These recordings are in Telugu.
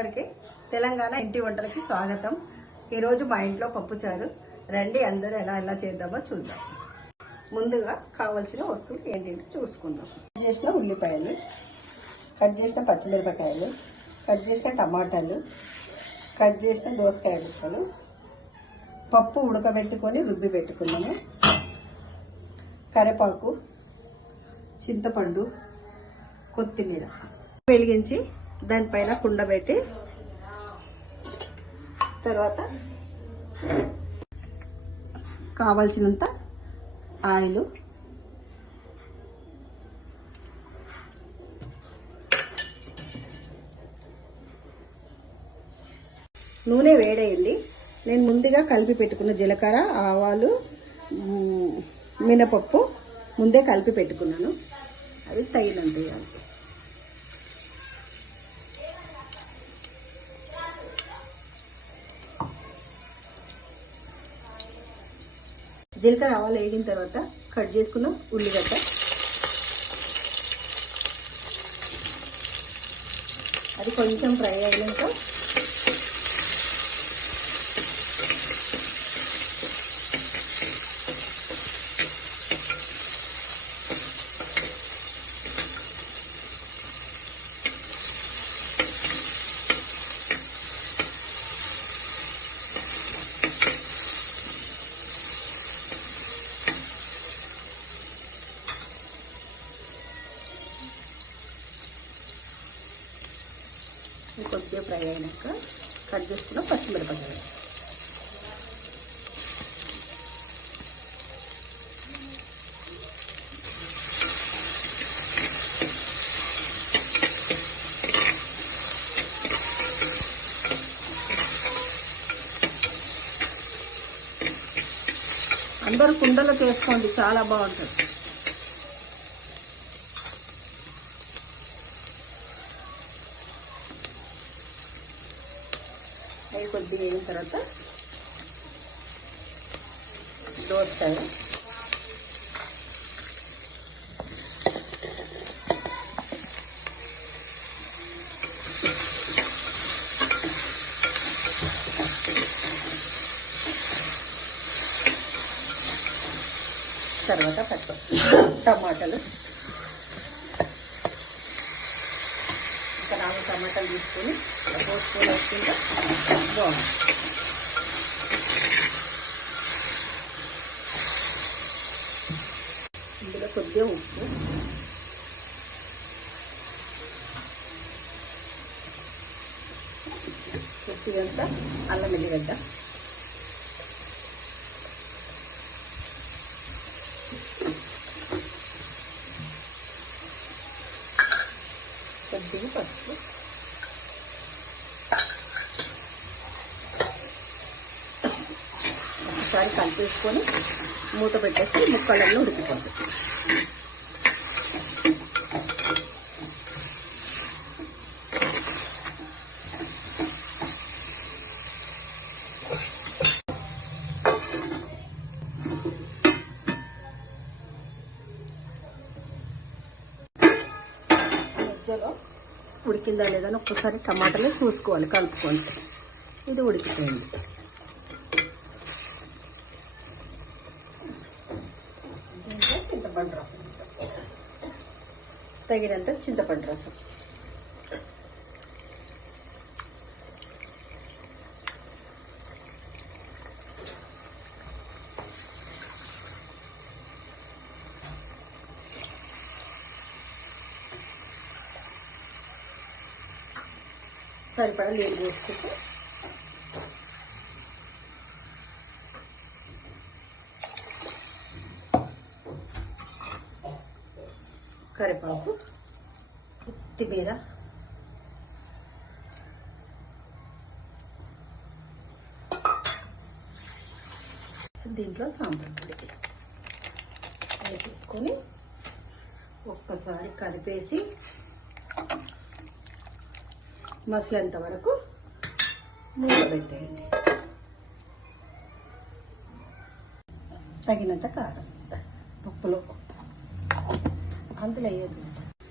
అందరికీ తెలంగాణ ఇంటి వంటలకి స్వాగతం. ఈరోజు మా ఇంట్లో పప్పుచారు. రండి అందరూ ఎలా చేద్దామో చూద్దాం. ముందుగా కావాల్సిన వస్తువులు ఏంటంటే చూసుకుందాం. కట్ చేసిన ఉల్లిపాయలు, కట్ చేసిన పచ్చిమిరపకాయలు, కట్ చేసిన టమాటాలు, కట్ చేసిన దోసకాయ ముక్కలు, పప్పు ఉడకబెట్టుకొని రుబ్బి పెట్టుకున్నాము, కరివేపాకు, చింతపండు, కొత్తిమీర వెలిగించి దానిపైన కుండ పెట్టి తర్వాత కావాల్సినంత ఆయిల్, నూనె వేడైంది. నేను ముందుగా కలిపి పెట్టుకున్న జీలకర్ర, ఆవాలు, మినపప్పు ముందే కలిపి పెట్టుకున్నాను. అది తగినంత వేయాలి. జీలకర్ర ఆవాలు వేగిన తర్వాత కట్ చేసుకున్న ఉల్లిగడ్డ, అది కొంచెం ఫ్రై అయినాక కొద్దిగా ఫ్రై అయినాక కట్ చేసుకున్న పచ్చిమిరపకాయలు, అందరూ కుండలో చేసుకోండి, చాలా బాగుంటుంది. అవి కొద్దిగా వేగిన తర్వాత దోసకాయ, తర్వాత టమాటాలు, ఇంకా 4 టమాటాలు తీసుకొని పోసుకొని వేసుకుంటే బాగుంది. ఇందులో కొద్దిగా ఉప్పు, కొద్దిగంత అల్లం ఎల్లిగడ్డ, కొద్దిగా పసుపు, ఒకసారి కలిపేసుకొని మూత పెట్టేసి ముక్కలన్నీ ఉడికిపోతుంది. మధ్యలో ఉడికిందా లేదని ఒక్కసారి టమాటాలు చూసుకోవాలి, కలుపుకోండి. ఇది ఉడికిపోయింది. దీంట్లో చింతపండు రసం, తగినంత చింతపండు రసం, సరిపడా నీళ్ళు పోసుకుంటే కరివేపాకు, కొత్తిమీర, దీంట్లో సాంబార్ పొడి వేసేసుకొని ఒక్కసారి కలిపేసి మసలేంత వరకు మూత పెట్టేయండి. తగినంత కారం, పప్పులో అందులో వేయద్దు.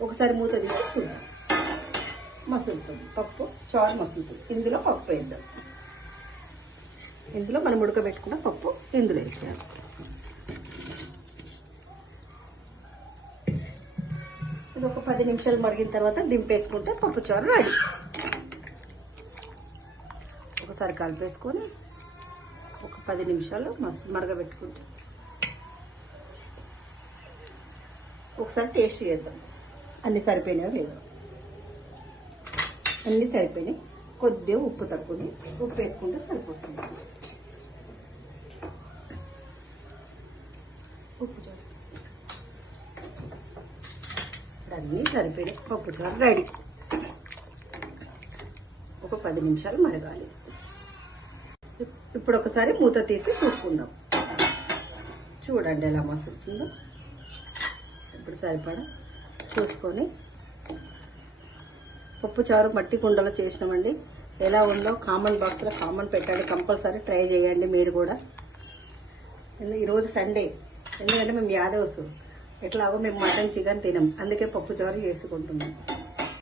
ఒకసారి మూత తీసి చూద్దాం. మసులుతుంది, పప్పు చారు మసులుతుంది. ఇందులో పప్పు వేద్దాం. ఇందులో మనం ఉడకబెట్టుకున్న పప్పు ఇందులో వేసాము. ఇది ఒక 10 నిమిషాలు మరిగిన తర్వాత దింపేసుకుంటే పప్పు చారు రెడీ. ఒకసారి కలిపేసుకొని ఒక 10 నిమిషాలు మరగబెట్టుకుంటే ఒకసారి టేస్ట్ చేద్దాం అన్ని సరిపోయినాయో లేదో. అన్ని సరిపోయినాయి. కొద్దిగా ఉప్పు తక్కువ, ఉప్పు వేసుకుంటే సరిపోతుంది. ఉప్పు చారు అన్నీ సరిపోయినాయి. పప్పు చారు రెడీ. ఒక 10 నిమిషాలు మరగాలి. ఇప్పుడు ఒకసారి మూత తీసి చూసుకుందాం. చూడండి ఎలా మసులుతుందో. ఇప్పుడు సరిపడా చూసుకొని పప్పు చారు మట్టి కుండలో చేసినామండి. ఎలా ఉందో కామెంట్ బాక్స్లో కామెంట్ పెట్టండి. కంపల్సరీ ట్రై చేయండి మీరు కూడా. ఈరోజు సండే, ఎందుకంటే మేము యాదవ్స్, ఎట్లాగో మేము మటన్ చికెన్ తినం, అందుకే పప్పు చారు చేసుకుంటున్నాం.